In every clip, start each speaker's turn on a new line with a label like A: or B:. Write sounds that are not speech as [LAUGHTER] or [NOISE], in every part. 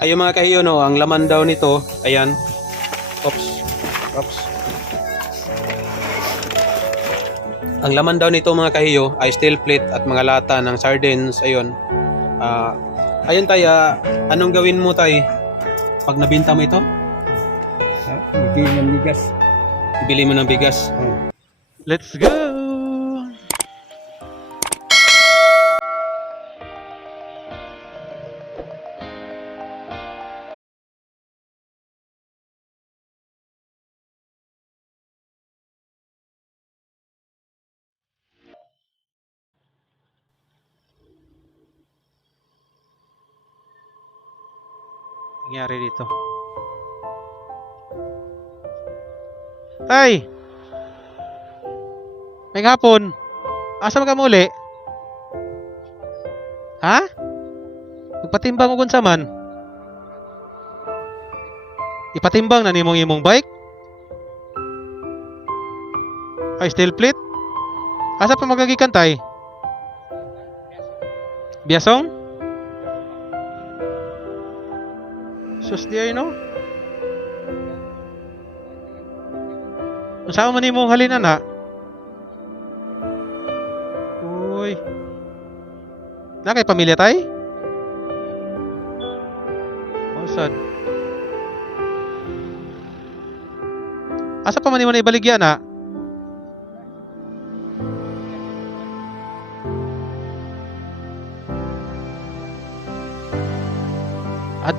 A: Ayun mga kahiyo, no, ang laman daw nito, ayan. Oops. Oops. Ang laman daw nito mga kahiyo ay steel plate at mga lata ng sardines. Ayun. Ah, ayun tay, ah, anong gawin mo tay? Pag nabinta mo ito?
B: Hindi ng bigas.
A: bili mo ng bigas.
B: Oh.
A: Let's go! Nangyari dito? Tay! May hapon. Asa ka muli? Ha? Nagpatimbang ko sa man. Ipatimbang na nimong imong bike? Ay, steel plate? Asa pa magagikan tay? Biasong? Sus di ay no? Saan man imong halinan na? Uy. Na kay pamilya tay? Oh, sad. Asa pa man imo na ibaligya na?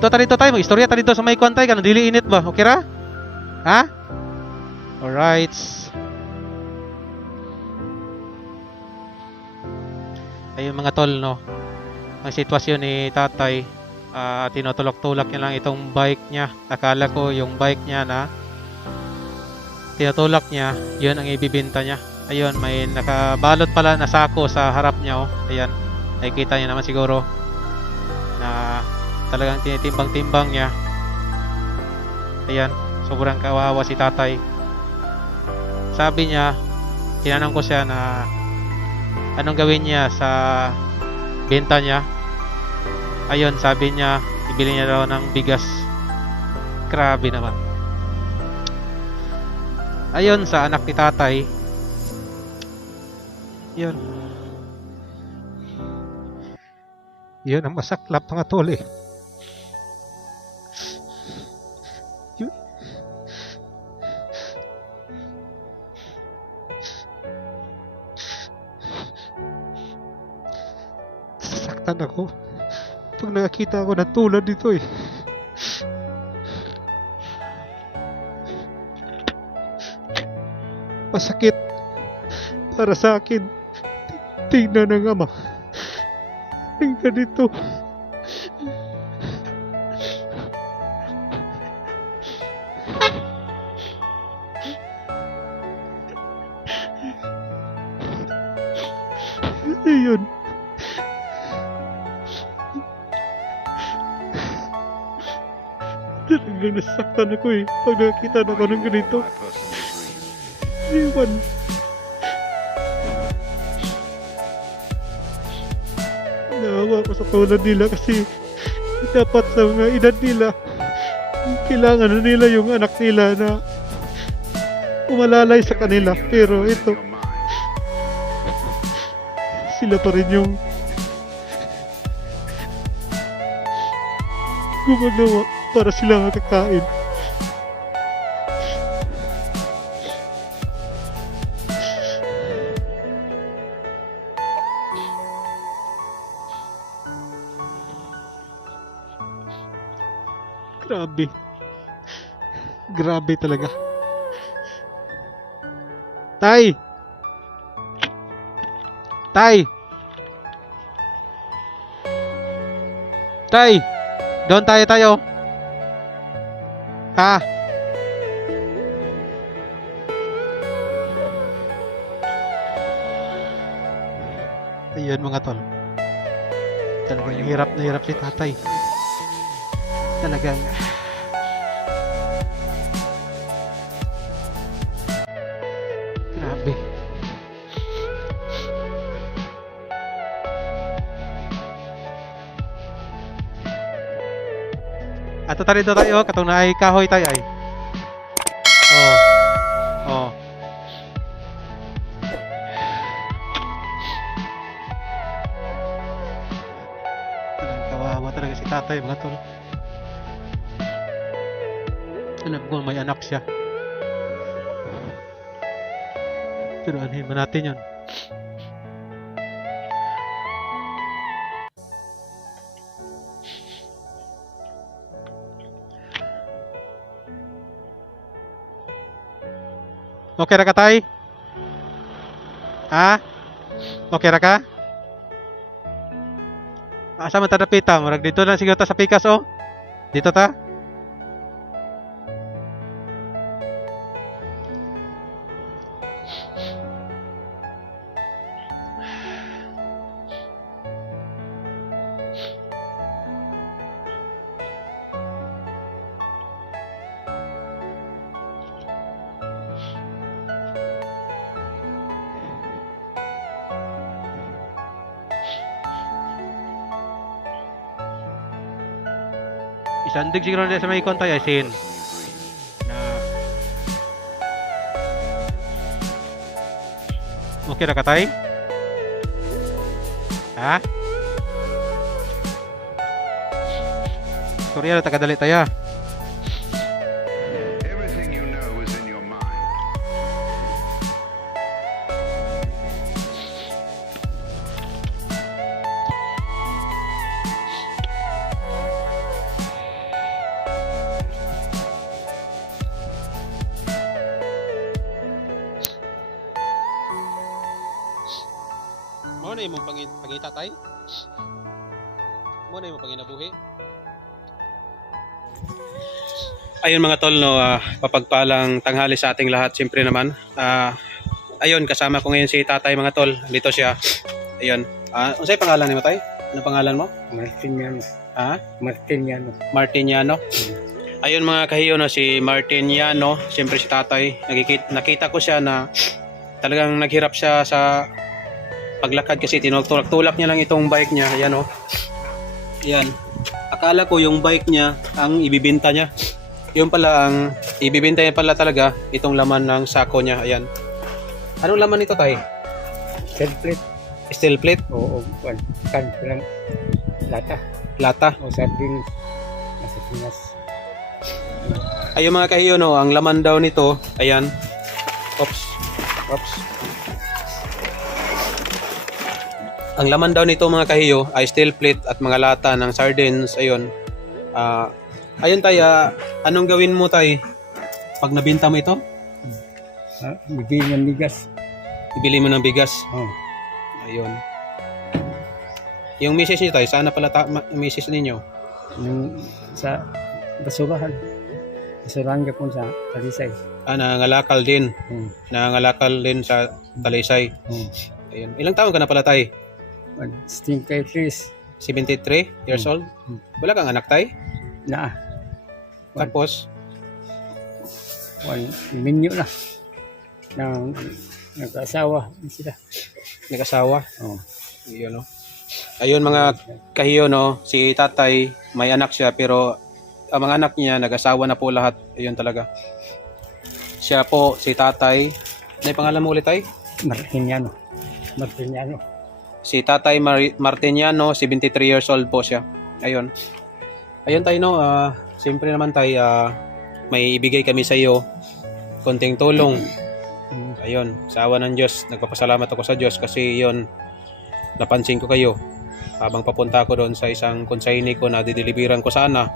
A: Adto ta dito tayo, istorya ta dito sa may kontay ka, dili init ba? Okay ra? Ha? Alright. Ayun mga tol, no? Ang sitwasyon ni tatay, ah tinutulak-tulak niya lang itong bike niya. Akala ko yung bike niya na tinutulak niya, yun ang ibibinta niya. Ayun, may nakabalot pala na sako sa harap niya, oh. Ayan, nakikita niyo naman siguro talagang tinitimbang-timbang niya. Ayan, sobrang kawawa si tatay. Sabi niya, tinanong ko siya na anong gawin niya sa benta niya. Ayun, sabi niya, ibili niya daw ng bigas. Grabe naman. Ayun, sa anak ni tatay. Yun. Yun ang masaklap mga tol eh. Sasaktan ako. Pag nakakita ako ng tulad dito eh. Masakit para sa akin. Tingnan ng ama. Ang ganito. Ayun. Talagang nasaktan ako eh. Pag nakakita na ako ng ganito. Iwan. Naawa ko sa tulad nila kasi dapat sa mga edad nila kailangan na nila yung anak nila na umalalay sa kanila pero ito sila pa rin yung gumagawa para sila makakain Grabe. Grabe talaga. Tay! Tay! Tay! Doon tayo tayo. Ha? Ayun mga tol. Talagang hirap na hirap si tatay talagang Ato tari do tayo, katong na ay kahoy tayo ay. Oh. Oh. Talagang kawawa talaga si tatay mga tol. Alam ko may anak siya. Pero anhin ba natin yun? Okay ra ka tay? Ha? Okay ra ka? Asa man ta napita? Murag dito na siguro ta sa pikas oh. Dito ta? Isandig siguro na sa may konta yasin. Na Okay ra ka tay? Ha? Korea na tagadali taya. Imong pangit pangita tay? Mo na imong panginabuhi? Ayun mga tol no, ah, papagpalang tanghali sa ating lahat siyempre naman. Ah, ayun kasama ko ngayon si Tatay mga tol. Dito siya. Ayun. Ah, unsay pangalan ni mo tay? Ano pangalan mo?
B: Martin yan.
A: Ha?
B: Martin yan.
A: Martiniano. Ayun mga kahiyo no, si Martiniano, siyempre si tatay, nakikita, nakita ko siya na talagang naghirap siya sa paglakad kasi tinulak-tulak niya lang itong bike niya. Ayan oh. Ayan. Akala ko yung bike niya ang ibibinta niya. Yung pala ang ibibinta niya pala talaga itong laman ng sako niya. Ayan. Anong laman nito tay?
B: Self-plate.
A: Steel plate?
B: Oo, kan. Kan. Lata.
A: Lata?
B: O sardines. Nasa Pinas.
A: Ayun mga kahiyo no, ang laman daw nito, ayan. Oops. Oops. Ang laman daw nito mga kahiyo ay steel plate at mga lata ng sardines, ayun. Ah, ayun tay, ah, anong gawin mo tay pag nabinta mo ito?
B: Ha? Bigyan ng bigas.
A: Ibili mo ng bigas.
B: Oh.
A: Ayun. Yung misis niyo tay, sana pala ta- misis ninyo.
B: Yung sa basurahan. Basurahan ka po sa Talisay.
A: Ah, nangangalakal din.
B: Hmm.
A: Nangangalakal din sa Talisay.
B: Hmm.
A: Ayun. Ilang taon ka na pala tay?
B: One, Sting kay Chris.
A: 73 years old?
B: Hmm.
A: Wala kang anak tay?
B: Na.
A: Tapos,
B: One minyo na. Nang nag-asawa sila.
A: nag-asawa.
B: Oh.
A: Yun, no? Ayun mga kahiyo, no? Si tatay, may anak siya, pero ang mga anak niya, nag-asawa na po lahat. Ayun talaga. Siya po, si tatay. Ano yung pangalan mo ulit, tay?
B: Martiniano. Martiniano.
A: Si tatay Mar- Martiniano, 73 years old po siya. Ayun. Ayun tayo, no? ah Siyempre naman tayo, ah, may ibigay kami sa iyo. Konting tulong. Ayun, sa awa ng Diyos, nagpapasalamat ako sa Diyos kasi yon napansin ko kayo habang papunta ako doon sa isang consignee ko na dideliveran ko sana.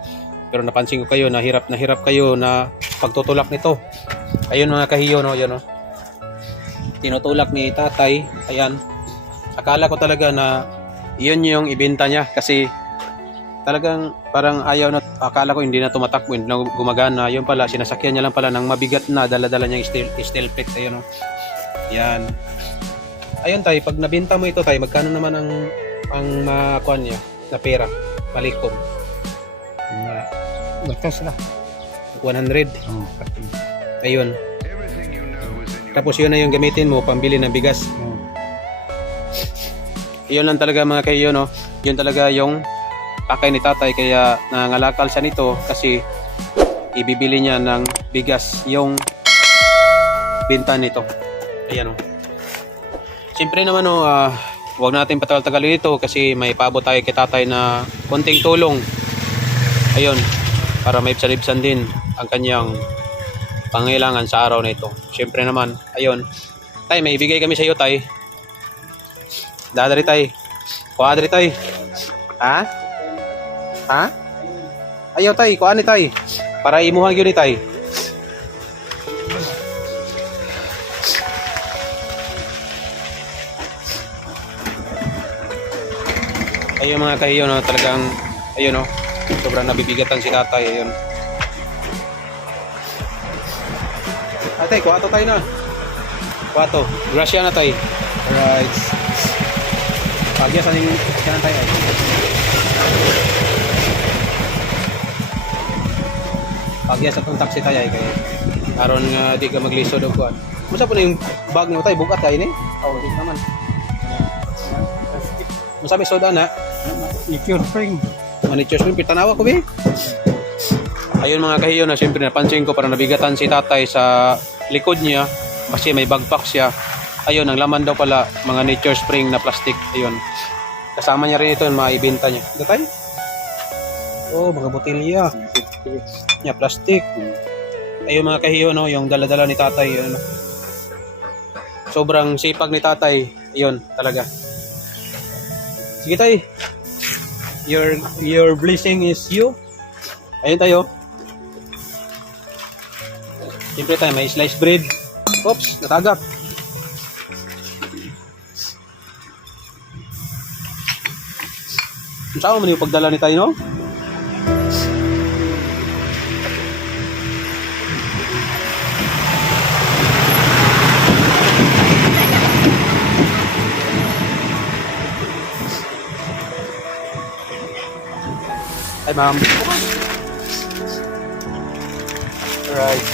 A: Pero napansin ko kayo na hirap na hirap kayo na pagtutulak nito. Ayun mga kahiyo, no? Yun, no? Tinutulak ni tatay. Ayan. Akala ko talaga na yun yung ibenta niya kasi talagang parang ayaw na akala ko hindi na tumatakbo hindi na gumagana. Yun pala sinasakyan niya lang pala ng mabigat na dala-dala niya steel, steel plate. Ayun o yan. Ayun tayo pag nabenta mo ito tayo magkano naman ang ang makuan niya na pera? Malikom.
B: Na, na.
A: 100
B: Oh.
A: ayun. Tapos yun na yung gamitin mo pambili ng bigas.
B: Oh.
A: Yun lang talaga mga kayo no yun talaga yung pakay ni tatay kaya nangangalakal siya nito kasi ibibili niya ng bigas yung binta nito. Ayan o. Siyempre naman o, ah, huwag natin patagal-tagalin ito kasi may pabot tayo kay tatay na konting tulong. Ayun, para may ibsan din ang kanyang pangailangan sa araw na ito. Siyempre naman, ayun. Tay, may ibigay kami sa iyo, tay. Dadari, tay. Kuadri, tay. Ha? Ha? Ayaw, tay. Kuha ni, tay. Para imuhang yun ni, tay. Ayun mga kahiyo, no, talagang, ayun, no, sobrang nabibigatan si tatay, ayun. Ate, kuha to tayo na. Kuha to. Na tayo. Alright. Pagya sa ning kanan tayo. ay. Pagya sa tong taxi tayo ay kay aron nga di ka maglisod og kuan. Musa po na yung bag nimo tayo bukat kay ni? Oh, di naman. Musa may soda na.
B: Liquor spring.
A: Manitures mo pitanawa ko be. Ayun mga kahiyo na siyempre napansin ko para nabigatan si tatay sa likod niya kasi may backpack siya. Ayun, ang laman daw pala mga nature spring na plastic. Ayun. Kasama niya rin ito maibenta niya. Gatay? Oh, mga botelya. Niya, plastic. Ayun mga kahiyo, no, yung dala-dala ni tatay. Yun, no. Sobrang sipag ni tatay. Ayun, talaga. Sige tay. Your your blessing is you. Ayun tayo. Siyempre tayo, may sliced bread. Oops, natagap. Saan mo yung pagdala ni tayo, no? Ay, ma'am. Alright.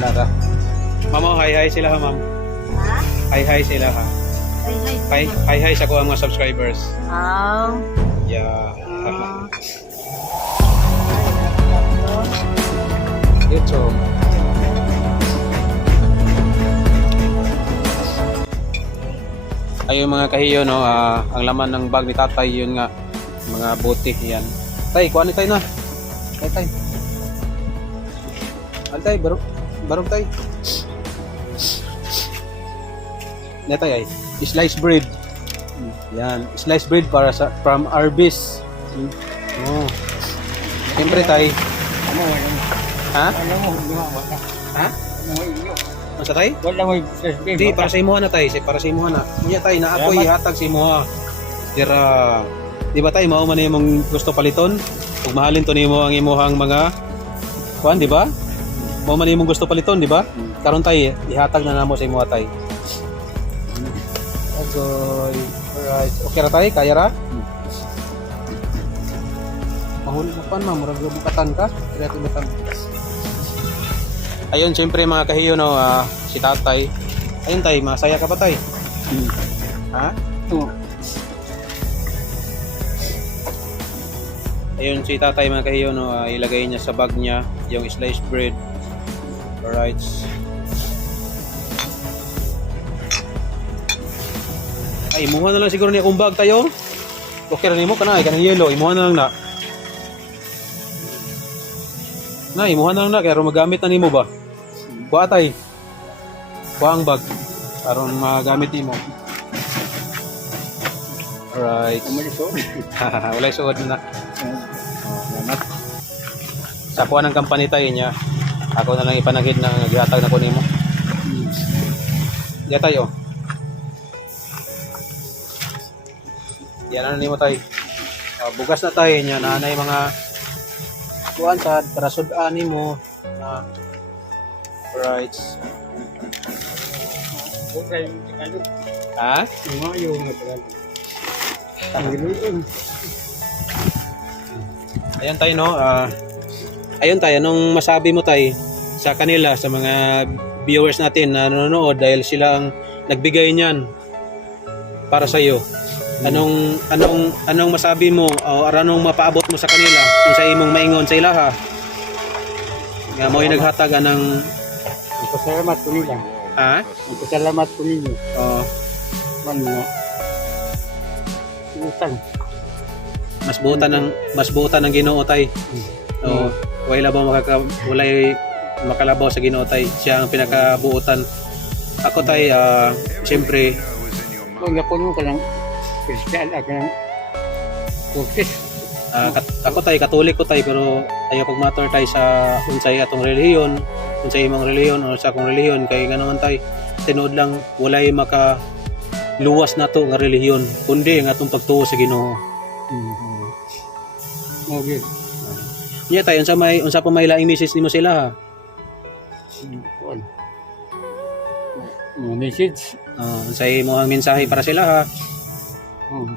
A: Lara. Ma'am, oh, hi hi sila ha, ma'am.
C: Ha?
A: Hi hi sila ha.
C: Ay, ay.
A: Hi hi hi sa ko ang mga subscribers.
C: Ah.
A: Yeah.
C: Ah.
A: YouTube. Ayun mga kahiyo no, ah, ang laman ng bag ni tatay yun nga mga bote yan. Tay, kuha ni tay na. Tay tay. Al tay, barok barok tay. Na tay ay sliced bread. Yan, sliced bread para sa from Arbis. Oh. Siyempre tay,
B: Ano mo?
A: ha?
B: Ano mo? Wala.
A: Ha?
B: Ano
A: tay?
B: Wala mo. SB.
A: Hindi, para sa imuha na tayo. Para sa imuha na. Kunya tayo, na
B: Salamat.
A: ihatag sa imuha. Dira, di ba tayo, mao man yung gusto paliton? Kung mahalin to nimo ang imuhang mga, kuan, di ba? Mao man yung gusto paliton, di ba? Karon tayo, ihatag na namo sa imuha tayo. Okay. Alright. Okay ra tayo? Kaya ra? Mahuli mo pa na, murag bukatan ka. Kaya timutan. Ayun, siyempre mga kahiyo, no, ah, si tatay. Ayun tay, masaya ka ba tay?
B: Hmm.
A: Ha?
B: Ito.
A: Ayun, si tatay mga kahiyo, no, ah, ilagay niya sa bag niya yung sliced bread. Alright. Ay, imuha na lang siguro niya kung bag tayo. Okay rin mo, kanay, kanang yellow. Imuha na lang na. Na, imuha na lang na, kaya magamit na nimo ba? Kuha tay. Kuha ang bag. Aron magamit nimo. Alright. Wala suod [LAUGHS] na.
B: Salamat.
A: Sa kuha ng company tayo niya, ako na lang ipanagid na gihatag na nimo.
B: Hmm.
A: Diya tayo. Yan ano nimo tayo. Ah, bugas na tayo niya na anay mga kuan sa para sudan nimo na right.
B: Okay.
A: Ha?
B: Nga pala. Tanggiluin.
A: Ayan tayo no. ah ayun tayo nung masabi mo tayo sa kanila sa mga viewers natin na nanonood dahil sila ang nagbigay niyan para sa iyo. Anong anong anong masabi mo o anong mapaabot mo sa kanila kung sa imong maingon sa ilaha? Nga mo naghatag ng
B: Nagpasalamat ko nila.
A: ha?
B: Nagpasalamat ko ninyo.
A: Oh,
B: Man mo. Utang.
A: mas buutan ng mas buutan ng Ginoo tay. Oo. wala ba makaka walay makalabaw sa Ginoo tay. Siya ang pinakabuutan. Ako tay ah, siyempre.
B: Kung napuno ka lang, Christian, ako ng Kurtis.
A: Ah, kat- ako tay katolik ko tay pero ayaw pag matter tay sa unsay atong relihiyon unsay imong relihiyon o sa akong relihiyon kay ganoon tay tinuod lang walay maka luwas na to nga relihiyon kundi ang atong pagtuo sa Ginoo
B: Mm-hmm. Okay.
A: nya tay unsa may unsa pa may laing message nimo sila ha.
B: Mga message.
A: Ah, unsay mo ang mensahe para sila ha
B: Oh.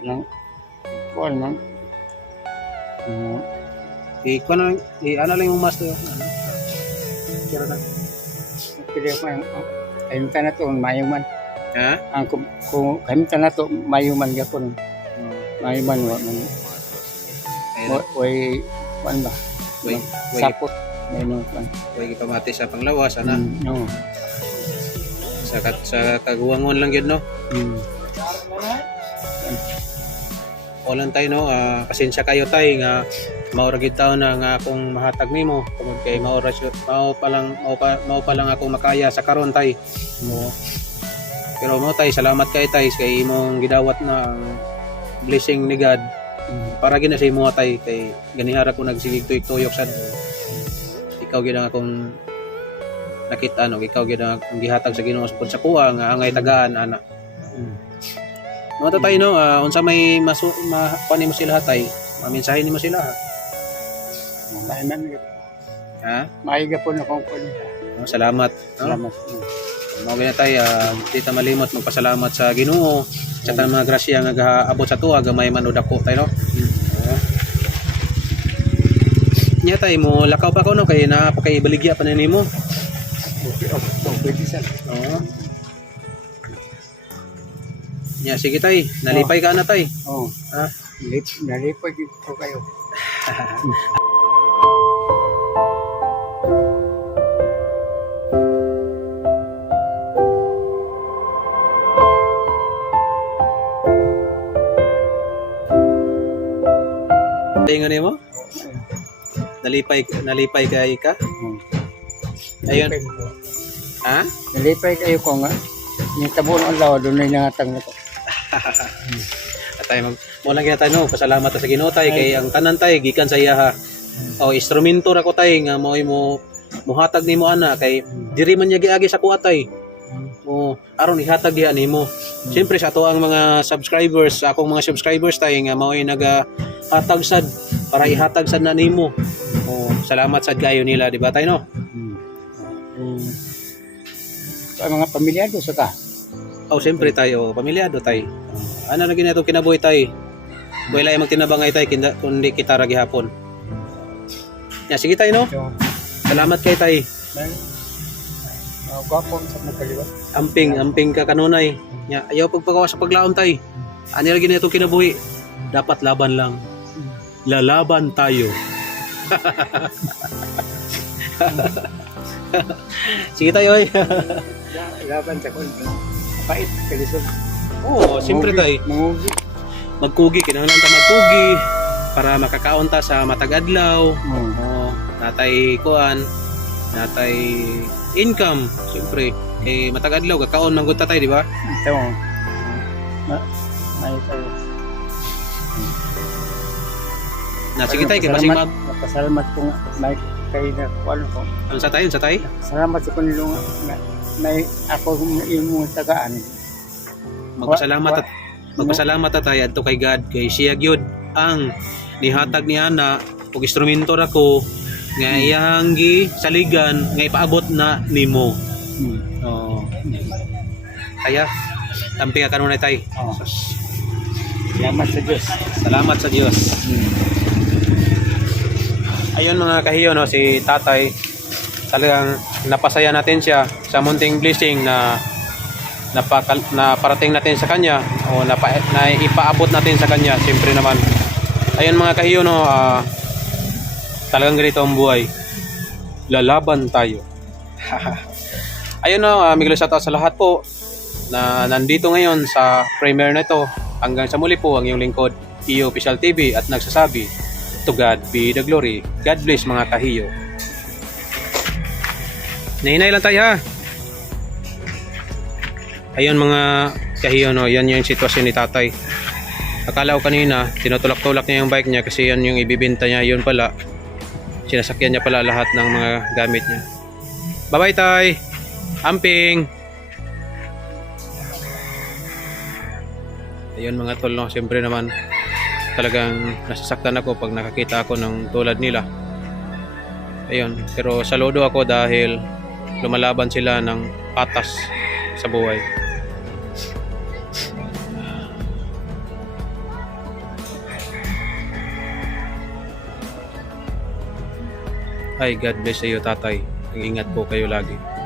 B: Lang. Kuan man. Uh,
A: i kuno lang i ano lang yung master Kira na.
B: Pili ko yung kayong na to, mayuman.
A: ha
B: Ang kung, kung kayong na to, mayuman gapon. Mayuman, wa man. Wa- Way, kuan ba?
A: Way,
B: Sapot. May no, kuan.
A: way sa panglawas ana
B: Mm, no.
A: Sa kat- sa kaguwangon lang yun no
B: Mm.
A: Walang tayo no, ah, pasensya kayo tay nga maura gid taon na nga akong mahatag nimo tungod kay maura mao pa lang mao pa, mao pa lang ako makaya sa karon tay. Mo. Pero mo tay salamat kay tay kay imong gidawat na blessing ni God
B: Mm.
A: para gina sa imo tay kay ganihara ko nagsigig tuyok tuyok sad. Ikaw gid akong nakita no, ikaw gid ang gihatag sa Ginoo sa kuha nga angay tagaan ana.
B: Mm.
A: Mga tatay no, ah, unsa may masu ma kuan mo sila tay, maminsahe nimo sila ha.
B: Mayuman.
A: Ha?
B: May gapon akong kuan.
A: Oh, salamat. No?
B: Salamat.
A: Mao gina tay, ah, di ta malimot magpasalamat sa Ginoo sa tanang mga grasya nga gaabot sa tuwa gamay man dako tay no. Oo. Nya tay mo lakaw pa ko no kay na pa kay baligya pa na nimo.
B: Okay, okay, okay, okay, sir.
A: Oo. Nya sige tay, nalipay ka na tay.
B: Oh.
A: Ha?
B: Lip, nalipay dito kayo.
A: Tingnan nimo? Nalipay nalipay kay ka?
B: Oh.
A: Ayun. Ha?
B: Nalipay kayo ko nga. Yung tabon ang lawa, doon na nangatang na to. [LAUGHS]
A: At tayo mag mo lang kita no, pasalamat sa Ginoo tay kay ang tanan tay gikan sa iya ha. O instrumento ra ko tay nga mo mo muhatag nimo ana kay diri man niya giagi sa kuha tay. O aron ihatag diha nimo. Siyempre sa ato ang mga subscribers, sa akong mga subscribers tay nga mao naga hatag sad para ihatag sad na nimo. O salamat sad kayo nila, di ba tay no?
B: Sa mga pamilyado sa ka.
A: O siyempre tayo, pamilyado tay. Ano na ginatong kinabuhi tay? Wala ay magtinabangay tay kinda kundi kita ra gihapon. Ya sige tay no. Salamat kay tay.
B: may mga gwapong sa mga kaliwa.
A: Amping, amping ka kanunay. Ya, ayaw pagpagawa sa paglaom tay. Ano na itong kinabuhi? Dapat laban lang. Lalaban tayo. [LAUGHS] [LAUGHS] Sige tayo ay. [LAUGHS]
B: Laban sa kun. Pait, kalisod.
A: Oo, siyempre tay.
B: Mangugi.
A: Magkugi, kinahanglan ta magkugi para makakaon ta sa matag adlaw.
B: Oh.
A: Oo, natay kuan, natay income, siyempre. Kay matag adlaw kakaon man gud ta tay, di ba?
B: Ito. Ma, may tayo.
A: Na sige tay, kay basing mag
B: Napasalamat ko nga. May kayo na kuwan ko.
A: ano sa tayo, sa tay?
B: Salamat sa kanilo nga. na- May ako yung tagaan.
A: Magpasalamat at magpasalamat ta tay adto kay God kay siya gyud ang nihatag ni ana og instrumento ra ko nga iyang gi saligan nga ipaabot na nimo.
B: Hmm.
A: Oo. Kaya tampi ka kanunay tay.
B: Oh. Salamat sa Diyos.
A: Salamat sa Dios.
B: Hmm.
A: Ayun mga kahiyo no si Tatay talagang napasaya natin siya sa munting blessing na napakal, na parating natin sa kanya o napa, na ipaabot natin sa kanya siyempre naman. Ayun mga kahiyo no ah, talagang ganito ang buhay. Lalaban tayo. [LAUGHS] Ayun no uh, Miguel shout out sa lahat po na nandito ngayon sa premiere na ito. Hanggang sa muli po ang iyong lingkod iyo official TV at nagsasabi to God be the glory God bless mga kahiyo Nahinay lang tayo ha Ayun mga kahiyo no, yan yung sitwasyon ni tatay. Akala ko kanina, tinutulak-tulak niya yung bike niya kasi yan yung ibibenta niya. Yun pala, sinasakyan niya pala lahat ng mga gamit niya. Bye-bye tay! Amping! Ayun mga tol no, siyempre naman talagang nasasaktan ako pag nakakita ako ng tulad nila. Ayun, pero saludo ako dahil lumalaban sila ng patas sa buhay. Ay, God bless sa iyo, tatay. Ingat po kayo lagi.